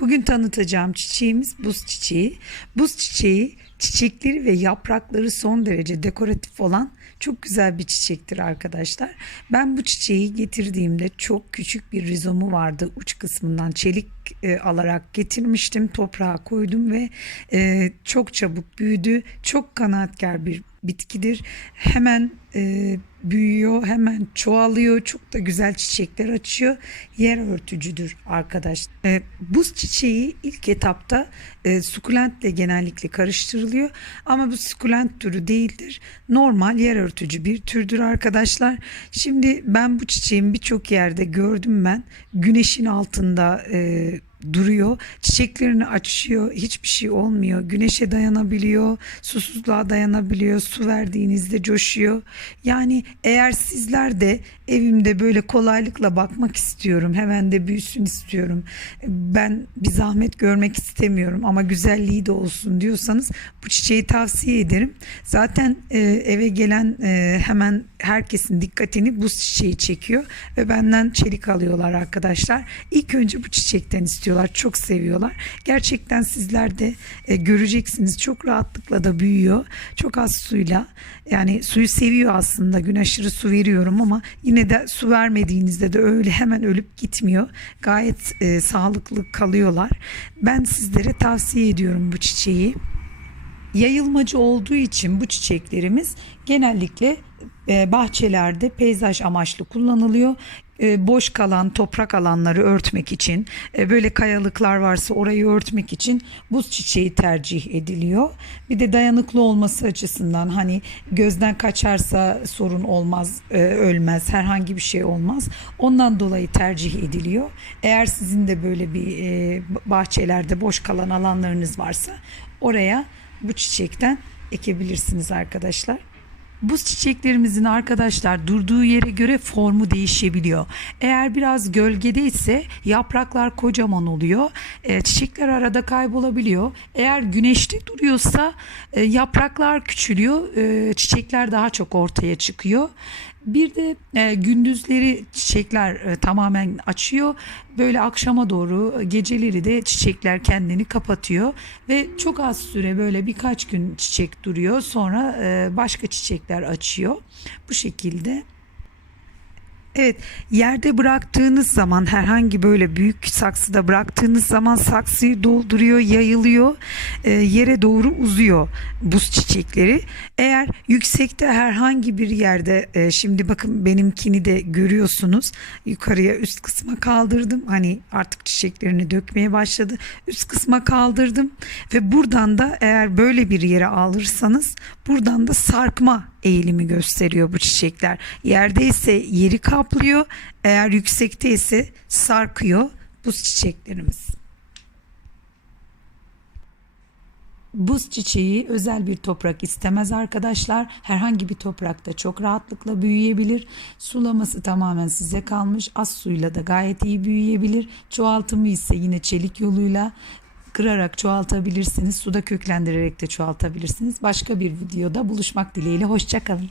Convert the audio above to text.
Bugün tanıtacağım çiçeğimiz buz çiçeği. Buz çiçeği çiçekleri ve yaprakları son derece dekoratif olan çok güzel bir çiçektir arkadaşlar. Ben bu çiçeği getirdiğimde çok küçük bir rizomu vardı. Uç kısmından çelik e, alarak getirmiştim. Toprağa koydum ve e, çok çabuk büyüdü. Çok kanaatkar bir bitkidir. Hemen e, büyüyor, hemen çoğalıyor. Çok da güzel çiçekler açıyor. Yer örtücüdür arkadaş. E, buz çiçeği ilk etapta e, sukulentle genellikle karıştırılıyor. Ama bu sukulent türü değildir. Normal yer örtücü bir türdür arkadaşlar. Şimdi ben bu çiçeğin birçok yerde gördüm ben. Güneşin altında e, duruyor. Çiçeklerini açıyor. Hiçbir şey olmuyor. Güneşe dayanabiliyor. Susuzluğa dayanabiliyor. Su verdiğinizde coşuyor. Yani eğer sizler de evimde böyle kolaylıkla bakmak istiyorum. Hemen de büyüsün istiyorum. Ben bir zahmet görmek istemiyorum ama güzelliği de olsun diyorsanız bu çiçeği tavsiye ederim. Zaten e, eve gelen e, hemen herkesin dikkatini bu çiçeği çekiyor ve benden çelik alıyorlar arkadaşlar. İlk önce bu çiçekten istiyorlar. Çok seviyorlar. Gerçekten sizler de e, göreceksiniz. Çok rahatlıkla da büyüyor. Çok az suyla. Yani suyu seviyor aslında. Gün aşırı su veriyorum ama yine de su vermediğinizde de öyle hemen ölüp gitmiyor. Gayet e, sağlıklı kalıyorlar. Ben sizlere tavsiye ediyorum bu çiçeği. Yayılmacı olduğu için bu çiçeklerimiz genellikle bahçelerde peyzaj amaçlı kullanılıyor. E, boş kalan toprak alanları örtmek için, e, böyle kayalıklar varsa orayı örtmek için buz çiçeği tercih ediliyor. Bir de dayanıklı olması açısından hani gözden kaçarsa sorun olmaz, e, ölmez, herhangi bir şey olmaz. Ondan dolayı tercih ediliyor. Eğer sizin de böyle bir e, bahçelerde boş kalan alanlarınız varsa oraya bu çiçekten ekebilirsiniz arkadaşlar. Buz çiçeklerimizin arkadaşlar durduğu yere göre formu değişebiliyor. Eğer biraz gölgede ise yapraklar kocaman oluyor. E, çiçekler arada kaybolabiliyor. Eğer güneşte duruyorsa e, yapraklar küçülüyor. E, çiçekler daha çok ortaya çıkıyor. Bir de e, gündüzleri çiçekler e, tamamen açıyor. Böyle akşama doğru e, geceleri de çiçekler kendini kapatıyor ve çok az süre böyle birkaç gün çiçek duruyor. Sonra e, başka çiçekler açıyor. Bu şekilde Evet, yerde bıraktığınız zaman herhangi böyle büyük saksıda bıraktığınız zaman saksıyı dolduruyor, yayılıyor, e, yere doğru uzuyor buz çiçekleri. Eğer yüksekte herhangi bir yerde, e, şimdi bakın benimkini de görüyorsunuz, yukarıya üst kısma kaldırdım. Hani artık çiçeklerini dökmeye başladı. Üst kısma kaldırdım ve buradan da eğer böyle bir yere alırsanız buradan da sarkma eğilimi gösteriyor bu çiçekler. Yerde ise yeri kaplıyor. Eğer yüksekte ise sarkıyor buz çiçeklerimiz. Buz çiçeği özel bir toprak istemez arkadaşlar. Herhangi bir toprakta çok rahatlıkla büyüyebilir. Sulaması tamamen size kalmış. Az suyla da gayet iyi büyüyebilir. Çoğaltımı ise yine çelik yoluyla kırarak çoğaltabilirsiniz. Suda köklendirerek de çoğaltabilirsiniz. Başka bir videoda buluşmak dileğiyle. Hoşçakalın.